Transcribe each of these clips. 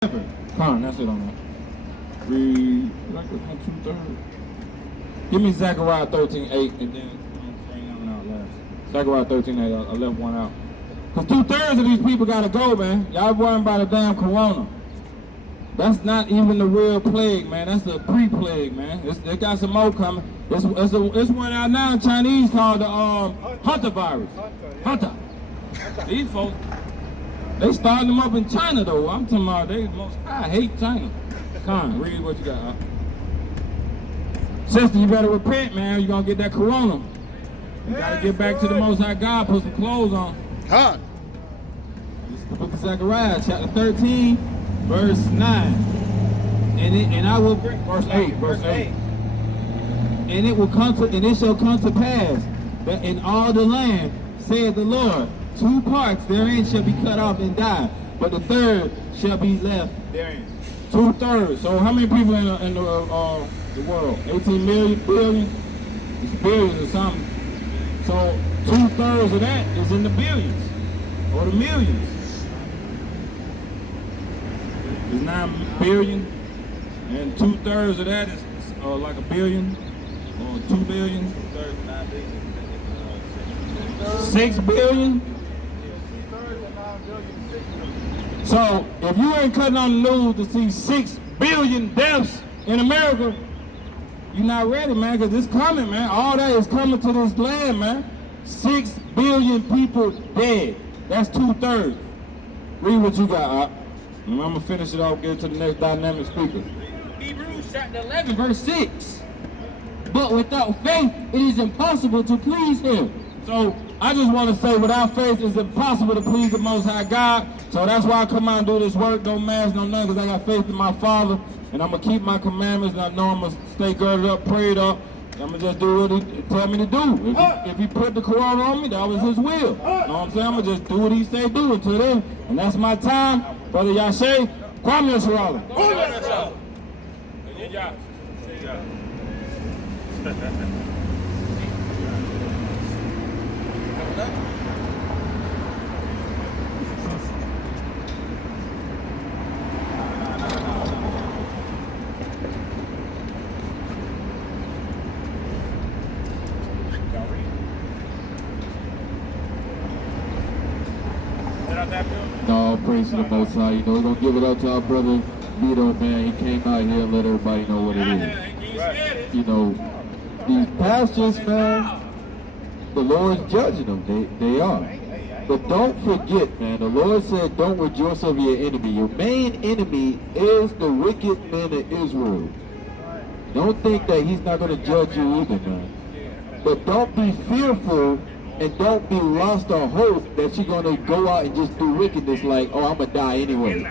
Con, that's it on that. Read, like it's on 2/3. Give me Zechariah 13:8, and then I'm bring them out last. Zechariah 13:8, I left one out. Because 2/3 of these people gotta go, man. Y'all worrying about a damn corona. That's not even the real plague, man. That's the pre-plague, man. They got some more coming. It's one out now in Chinese called the Hunter virus. Hunter. These folks, they starting them up in China, though. I'm talking about I hate China. Con, read what you got. Sister, you better repent, man. You're going to get that corona. You got to get back to the Most High God, put some clothes on. Con. This is the book of Zechariah, chapter 13, verse 9. And I will bring, verse 8. And it shall come to pass that in all the land, saith the Lord, 2 parts therein shall be cut off and die, but the third shall be left therein. 2/3. So how many people in the world? 18 million, billion? It's billions or something. So 2/3 of that is in the billions or the millions. It's 9 billion, and 2/3 of that is like a billion or 2 billion. 6 billion. So if you ain't cutting on the news to see 6 billion deaths in America, you're not ready, man, because it's coming, man. All that is coming to this land, man. 6 billion people dead. That's 2/3. Read what you got, Op. I'm going to finish it off, get to the next dynamic speaker. Hebrews chapter 11, verse 6. But without faith, it is impossible to please him. So I just want to say, without faith, it's impossible to please the Most High God. So that's why I come out and do this work, no mask, no nothing, because I got faith in my Father, and I'm going to keep my commandments, and I know I'm going to stay girded up, prayed up. I'm going to just do what he tell me to do. If he put the corona on me, that was his will. You know what I'm saying? I'm going to just do what he say do until then. And that's my time. Brother Yashay, Kwame Yasharala. No, praise to the Most High. You know, we're going to give it up to our brother Vito, man. He came out here and let everybody know what it is. You know, these pastors, man, the Lord's judging them. They are. But don't forget, man, the Lord said, don't rejoice over your enemy. Your main enemy is the wicked men of Israel. Don't think that he's not going to judge you either, man. But don't be fearful and don't be lost of hope that you're going to go out and just do wickedness like, oh, I'm going to die anyway.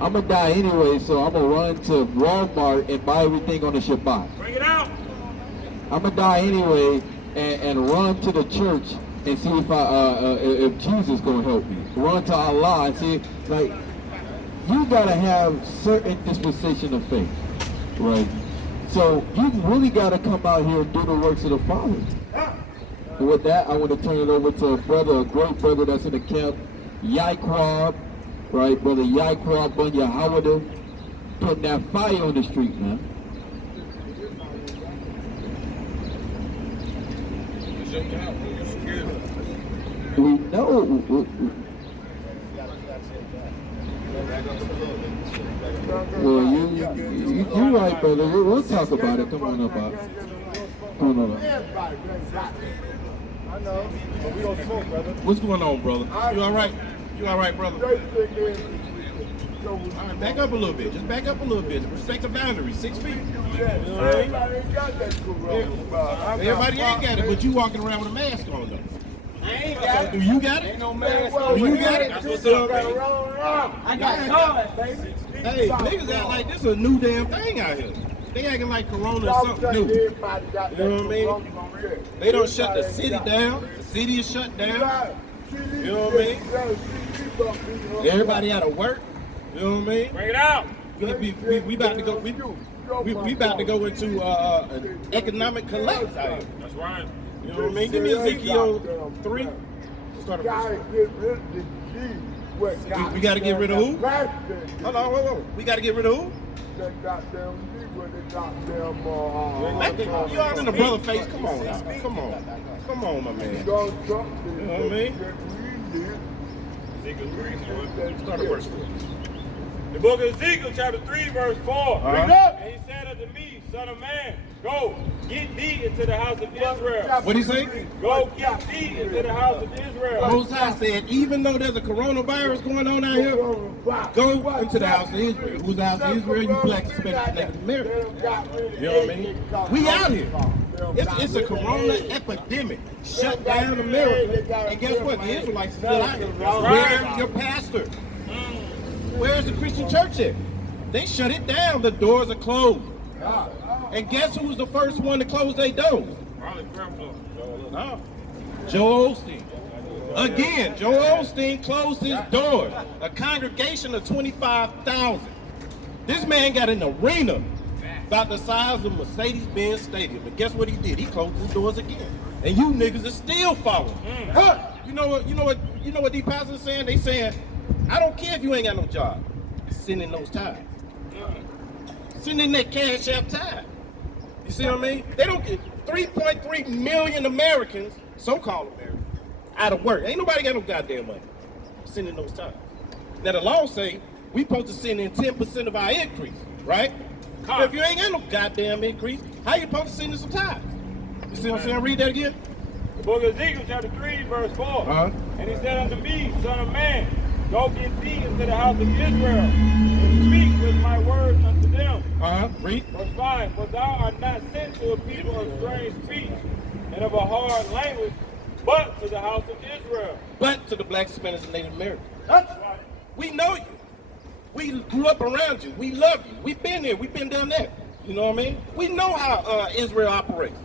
I'm going to die anyway, so I'm going to run to Walmart and buy everything on the Shabbat. Bring it out. I'm going to die anyway and run to the church and see if Jesus going to help me. Run to Allah and see, like, you got to have certain dispensation of faith, right? So you really got to come out here and do the works of the Father. And with that, I want to turn it over to a great brother that's in the camp, Yaquab, right? Brother Yaquab Bunya Howard, putting that fire on the street, man. We know. Well, you're right, brother. We'll talk about it. Come on up, Bob. Come on up. I know, but we don't smoke, brother. What's going on, brother? You all right? You all right, brother? All right, back up a little bit. Just back up a little bit. Respect the boundary. 6 feet. You know what I mean? Everybody ain't got it, but you walking around with a mask on, though. I ain't got it. Do you got it? Ain't no mask. Do you got it? That's what's up, baby. I got cars, baby. Hey, niggas act like this is a new damn thing out here. They acting like Corona is something new. You know what I mean? They don't shut the city down. The city is shut down. You know what I mean? Everybody out of work. You know what I mean? Bring it out. We about to go. We about to go into an economic collapse out here. That's right. You know what I mean? Give me Ezekiel 3. Start a verse. We got to get rid of who? Hold on, whoa. We got to get rid of who? You all in the brother face. Come on now. Come on, my man. You know what I mean? Start at verse 4. The book of Ezekiel, chapter 3, verse 4. And he said unto me, Son of man, go, get thee into the house of Israel. What he say? Go, get thee into the house of Israel. Most High said, even though there's a coronavirus going on out here, go into the house of Israel. Who's the house of Israel? You blacks, Hispanics, Native Americans. You know what I mean? We out here. It's a corona epidemic. Shut down America. And guess what? The Israelites are still out here. Where's your pastor? Where's the Christian church at? They shut it down. The doors are closed. And guess who was the first one to close their doors? Joel Osteen. Again, Joel Osteen closed his doors. A congregation of 25,000. This man got an arena about the size of Mercedes-Benz Stadium. But guess what he did? He closed his doors again. And you niggas are still following. You know what these pastors are saying? They saying, I don't care if you ain't got no job. Send in those tithes. Send in that cash app tithe. You see what I mean? They don't get 3.3 million Americans, so-called Americans, out of work. Ain't nobody got no goddamn money. Send in those tithes. Now the law say we supposed to send in 10% of our increase, right? But if you ain't got no goddamn increase, how you supposed to send in some tithes? You see what I'm saying? Read that again. The book of Ezekiel, chapter 3, verse 4. And he said unto me, Son of man, go get thee into the house of Israel, and speak with my words unto them. Read. Verse 5. For thou art not sent to a people of strange speech and of a hard language, but to the house of Israel. But to the blacks, Hispanics, and Native Americans. That's right. We know you. We grew up around you. We love you. We've been there. We've been down there. You know what I mean? We know how Israel operates.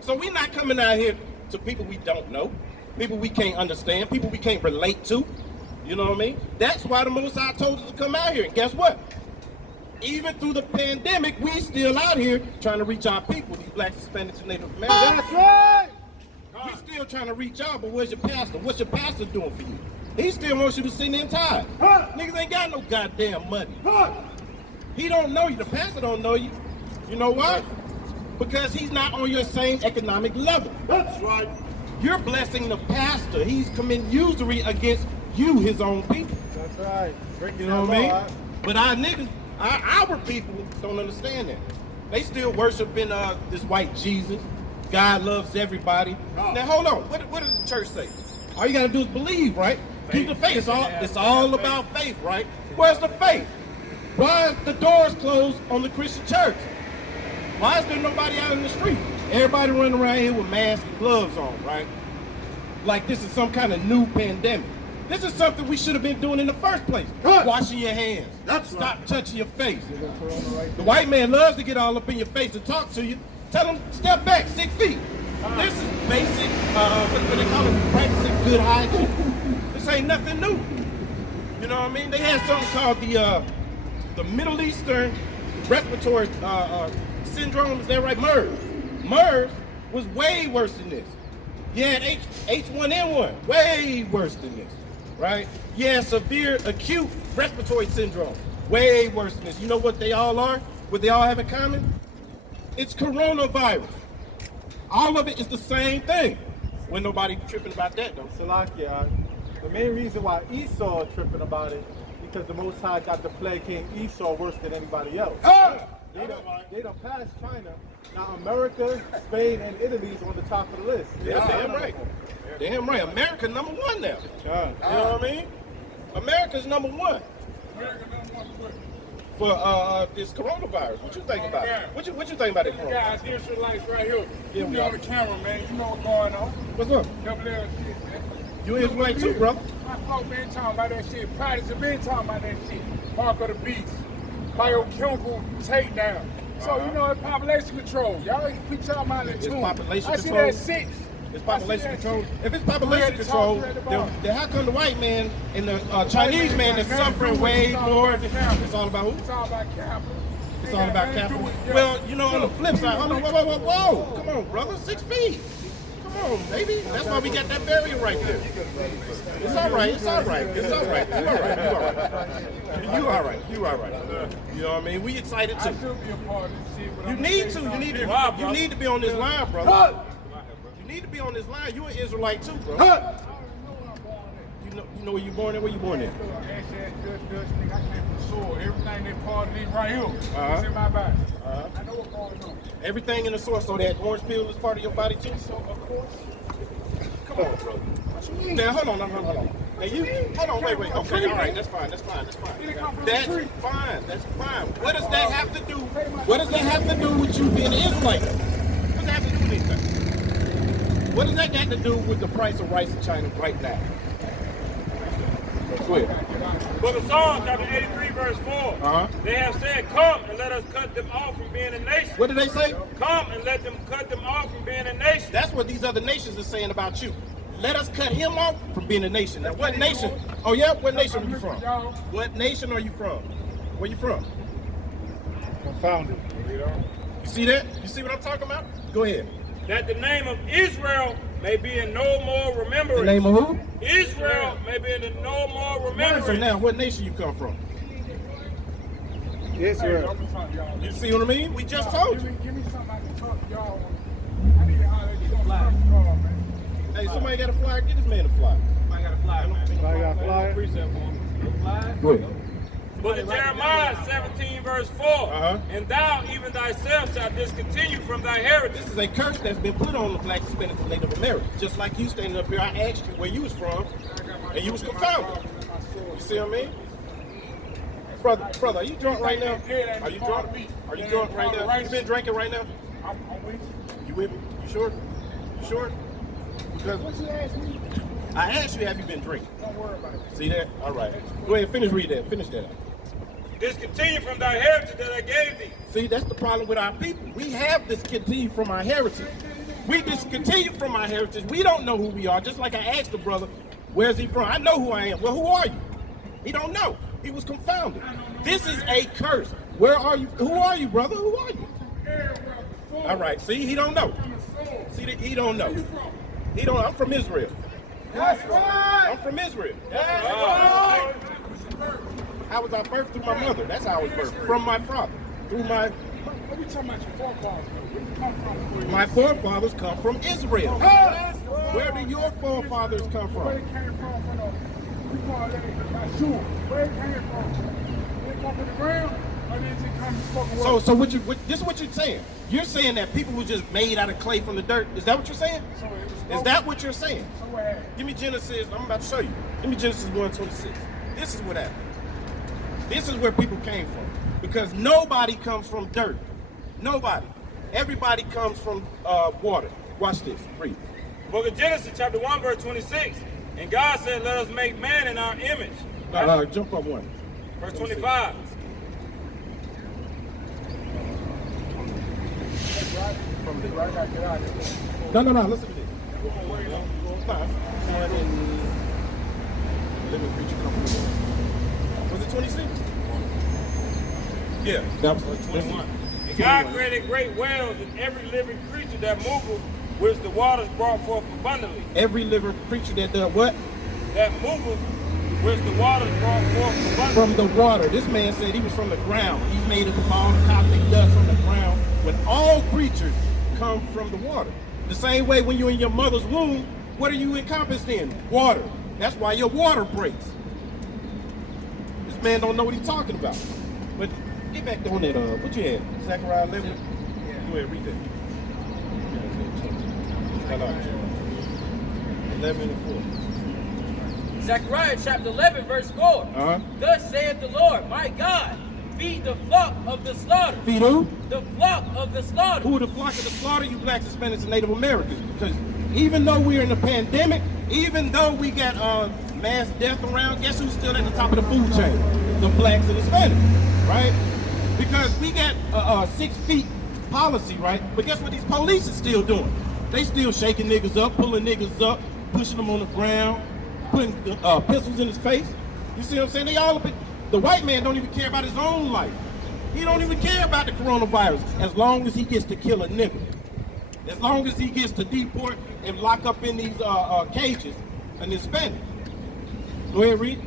So we're not coming out here to people we don't know, people we can't understand, people we can't relate to. You know what I mean? That's why the Most High told us to come out here. And guess what? Even through the pandemic, we still out here trying to reach our people, these blacks, Hispanics, and Native Americans. That's right. We still trying to reach out, but where's your pastor? What's your pastor doing for you? He still wants you to send in tithe. Niggas ain't got no goddamn money. He don't know you. The pastor don't know you. You know why? Because he's not on your same economic level. That's right. You're blessing the pastor. He's committing usury against you, his own people. That's right. You know what I mean? But our niggas, our people don't understand that. They still worshiping this white Jesus. God loves everybody. Now hold on. What does the church say? All you gotta do is believe, right? Keep the faith. It's all about faith, right? Where's the faith? Why is the doors closed on the Christian church? Why is there nobody out in the street? Everybody running around here with masks and gloves on, right? Like this is some kind of new pandemic. This is something we should have been doing in the first place. Washing your hands. Stop touching your face. The white man loves to get all up in your face and talk to you. Tell him, step back 6 feet. This is basic, what they call it, practicing good hygiene. This ain't nothing new. You know what I mean? They had something called the Middle Eastern respiratory syndrome. Is that right? MERS. MERS was way worse than this. You had H1N1, way worse than this, right? You had severe acute respiratory syndrome, way worse than this. You know what they all are? What they all have in common? It's coronavirus. All of it is the same thing. When nobody tripping about that though. Salakia, the main reason why Esau tripping about it, because the Most High got the plague King Esau worse than anybody else. They done passed China. Now America, Spain, and Italy is on the top of the list. Yeah, damn right. Damn right. America number one now. You know what I mean? America's number one. For this coronavirus. What you think about it? What you think about it? Guys, Israelites right here. Yeah, You on the camera, man. You know what's going on. What's up? Double L shit, man. You Israelite too, brother. My folk been talking about that shit. Protestants have been talking about that shit. Mark of the beast. Biochemical takedown. So, you know, it's population control. Y'all keep talking about it too. It's population I control. see that 6. It's population control. If it's population control, then how come the white man and the Chinese man is suffering way more? It's all about who? It's all about capital. It's all about capital. Well, you know, on the flip side, hold on, whoa. Come on, brother, 6 feet. Come Come on, baby. That's why we got that barrier right there. It's all right. It's all right. It's all right. You all right. You all right. You all right. You all right. You know what I mean? We excited too. You need to. You need to. You need to be on this line, brother. You need to be on this line. You an Israelite too, bro. You know where you born at? Where you born at? Everything they part of right here. It's in my body. I know what's going on. Everything in the source, so that orange peel is part of your body too? So, of course. Come on, bro. Now, hold on. Now, hold on, wait. Okay, all right, that's fine. That's fine. That's fine. What does that have to do? What does that have to do with you being an Israelite? What does that have to do with anything? What does that got to do with the price of rice in China right now? Go ahead. Book of Psalms, chapter 83, verse 4. They have said, come and let us cut them off from being a nation. What did they say? Come and let them cut them off from being a nation. That's what these other nations are saying about you. Let us cut him off from being a nation. Now, what nation? Oh, yeah? What nation are you from? What nation are you from? Where you from? Confounded. You see that? You see what I'm talking about? Go ahead. That the name of Israel may be in no more remembrance. The name of who? Israel may be in no more remembrance. So now, what nation you come from? Israel. You see what I mean? We just told you. Give me something I can talk to y'all on. I need to holler at you on the call, man. Hey, somebody got a flyer? Get this man a flyer. I got a flyer, man. I got a flyer. Precept for him. Go ahead. But in Jeremiah 17, verse 4, and thou even thyself shalt discontinue from thy heritage. This is a curse that's been put on the black Hispanics and Native Americans. Just like you standing up here, I asked you where you was from, and you was confounded. You see what I mean? Brother, are you drunk right now? Are you drunk? Are you drunk right now? You been drinking right now? I'm with you. You with me? You sure? You sure? Because What you asked me? I asked you, have you been drinking? Don't worry about it. See that? All right. Go ahead, read that. Finish that. Discontinue from thy heritage that I gave thee. See, that's the problem with our people. We have discontinued from our heritage. We discontinue from our heritage. We don't know who we are. Just like I asked the brother, where's he from? I know who I am. Well, who are you? He don't know. He was confounded. This is a curse. Where are you? Who are you, brother? Who are you? All right. See, he don't know. See, he don't know. He don't. I'm from Israel. That's right. I'm from Israel. That's right. How was I birthed? Through my mother. That's how I was birthed. From my father. Through my... What are you talking about your forefathers? Where you come from? My forefathers come from Israel. Where do your forefathers come Where from? they came from? We call that sure. Where it came from? They come from the ground, or did it come from the So this is what you're saying. You're saying that people were just made out of clay from the dirt. Is that what you're saying? Is that what you're saying? Give me Genesis. I'm about to show you. Give me Genesis 1:26. This is what happened. This is where people came from. Because nobody comes from dirt. Nobody. Everybody comes from water. Watch this. Read. Book of Genesis, chapter 1, verse 26. And God said, let us make man in our image. Jump up one. Verse 25. No. Listen to this. Living creature come from the water. Was it 26? Yeah. That was 21. And God created great whales and every living creature that moveth, which the waters brought forth abundantly. Every living creature that does what? That moveth, which the waters brought forth abundantly. From the water. This man said he was from the ground. He's made up of all the cosmic dust from the ground. When all creatures come from the water. The same way when you're in your mother's womb, what are you encompassed in? Water. That's why your water breaks. This man don't know what he's talking about. But get back on that, what you had? Zechariah 11? Yeah. Go ahead, read that. 11 and 4. Zechariah chapter 11, verse 4. Thus saith the Lord, my God, feed the flock of the slaughter. Feed who? The flock of the slaughter. Who the flock of the slaughter? You blacks, Hispanics, and Native Americans. Because even though we're in a pandemic, even though we got mass death around, guess who's still at the top of the food chain? The blacks and Hispanics, right? Because we got a 6 feet policy, right? But guess what these police is still doing? They still shaking niggas up, pulling niggas up, pushing them on the ground, putting pistols in his face. You see what I'm saying? They all the white man don't even care about his own life. He don't even care about the coronavirus as long as he gets to kill a nigga. as long as he gets to deport and lock up in these cages an Hispanic. Go ahead, read.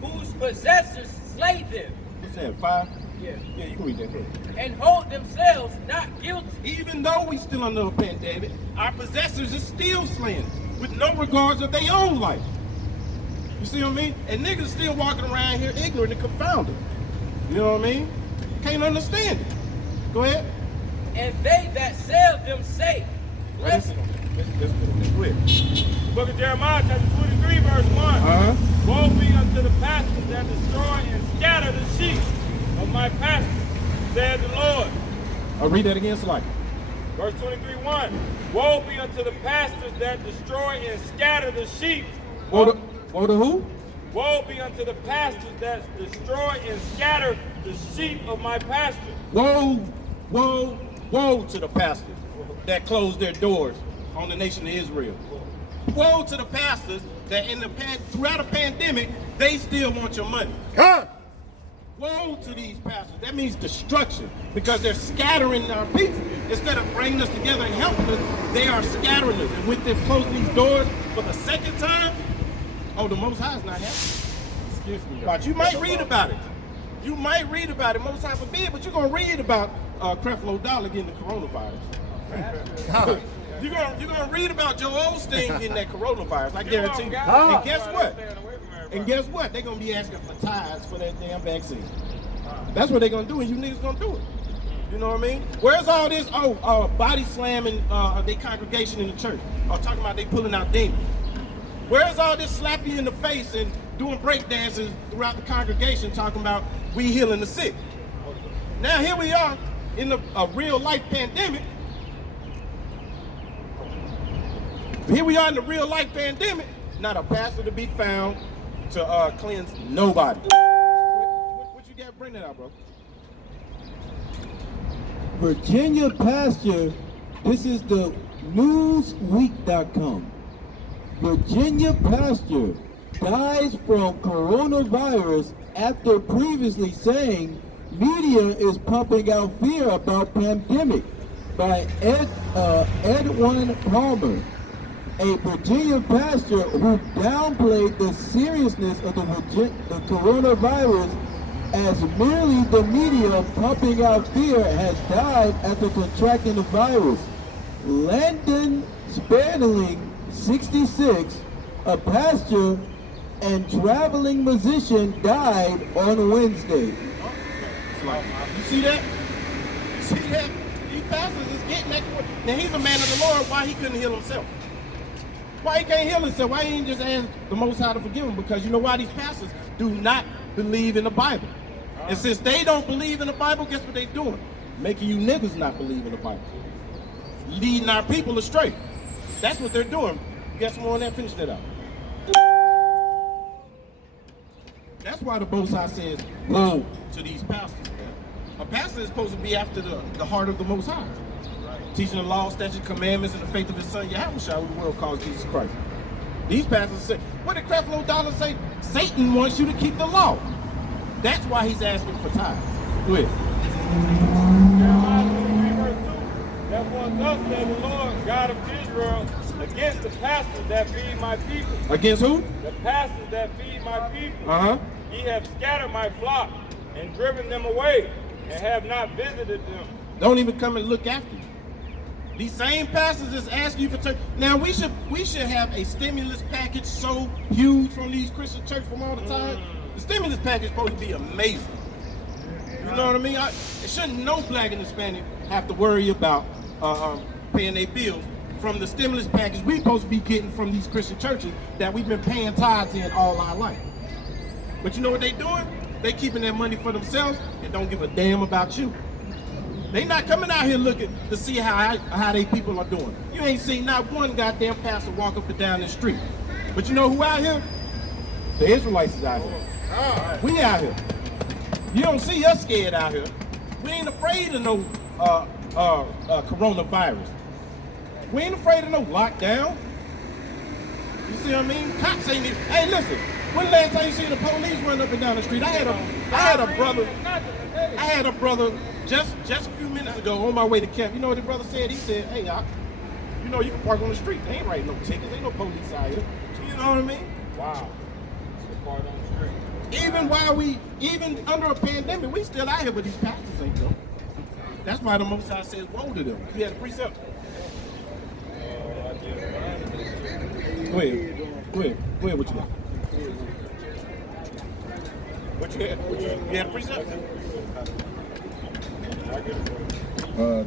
whose possessors slay them. What's that, 5? Yeah. Yeah, you can read that. Go ahead. And hold themselves not guilty. Even though we still under a pandemic, our possessors is still slaying with no regards of their own life. You see what I mean? And niggas still walking around here ignorant and confounded. You know what I mean? Can't understand it. Go ahead. And they that sell them say, Let's blessed. go ahead. Book of Jeremiah, chapter 23, verse 1. Woe be unto the pastors that destroy and scatter the sheep of my pasture, said the Lord. I'll read that again, Slide. Verse 23, 1. Woe be unto the pastors that destroy and scatter the sheep. Woe to who? Woe be unto the pastors that destroy and scatter the sheep of my pasture. Woe, woe, woe to the pastors that close their doors on the nation of Israel. Woe to the pastors that throughout a pandemic, they still want your money. Woe to these pastors. That means destruction because they're scattering our people. Instead of bringing us together and helping us, they are scattering us. And with them closing these doors for the second time, oh, the Most High is not happy. Excuse me. But you might read about it. You might read about it, Most High forbid, but you're going to read about Creflo Dollar getting the coronavirus. You're gonna read about Joe Osteen getting that coronavirus, I guarantee you. And guess what? And guess what? They're gonna be asking for tithes for that damn vaccine. That's what they're gonna do, and you niggas gonna do it. You know what I mean? Where's all this, body slamming their congregation in the church? Or talking about they pulling out demons. Where's all this slapping you in the face and doing break dances throughout the congregation talking about we healing the sick? Now here we are in a real life pandemic. Here we are in the real life pandemic, not a pastor to be found to cleanse nobody. What you got? Bring that out, bro. Virginia pastor, this is the newsweek.com. Virginia pastor dies from coronavirus after previously saying media is pumping out fear about pandemic by Edwin Palmer, a Virginia pastor who downplayed the seriousness of the coronavirus as merely the media pumping out fear, has died after contracting the virus. Landon Spanling, 66, a pastor and traveling musician, died on Wednesday. You see that? You see that? These pastors is getting that. Now he's a man of the Lord. Why he couldn't heal himself? Why he can't heal himself? Why he ain't just ask the Most High to forgive him? Because you know why? These pastors do not believe in the Bible. And since they don't believe in the Bible, guess what they doing? Making you niggas not believe in the Bible. Leading our people astray. That's what they're doing. Guess more on that? Finish that out. That's why the Most High says, woe to these pastors. A pastor is supposed to be after the heart of the Most High. Teaching the law, statutes, commandments, and the faith of his son, Yahushua, who the world calls Jesus Christ. These pastors say, what did Creflo Dollar say? Satan wants you to keep the law. That's why he's asking for tithes. Go ahead. Jeremiah 23, verse 2. Therefore thus says the Lord, God of Israel, against the pastors that feed my people. Against who? The pastors that feed my people. Ye have scattered my flock and driven them away, and have not visited them. Don't even come and look after you. These same pastors is asking you for turn. Now we should have a stimulus package so huge from these Christian church from all the time. The stimulus package is supposed to be amazing. You know what I mean? It shouldn't no black and Hispanic have to worry about paying their bills from the stimulus package we supposed to be getting from these Christian churches that we've been paying tithes in all our life. But you know what they doing? They keeping that money for themselves and don't give a damn about you. They not coming out here looking to see how they people are doing. You ain't seen not one goddamn pastor walk up and down the street. But you know who out here? The Israelites is out here. We out here. You don't see us scared out here. We ain't afraid of no coronavirus. We ain't afraid of no lockdown. You see what I mean? Cops ain't even. Hey, listen. When the last time you seen the police run up and down the street? I had a brother just a few minutes ago on my way to camp. You know what the brother said? He said, "Hey, you know you can park on the street. They ain't writing no tickets. Ain't no police out here." You know what I mean? Wow. Park on the street. Even under a pandemic, we still out here, but these pastors ain't though. That's why the Most High says, "Woe to them." You had a precept. Go ahead. What you got? What you had? You had a precept?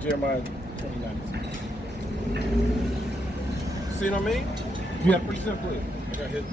Jeremiah 29. See what I mean? You had a precept. Go ahead.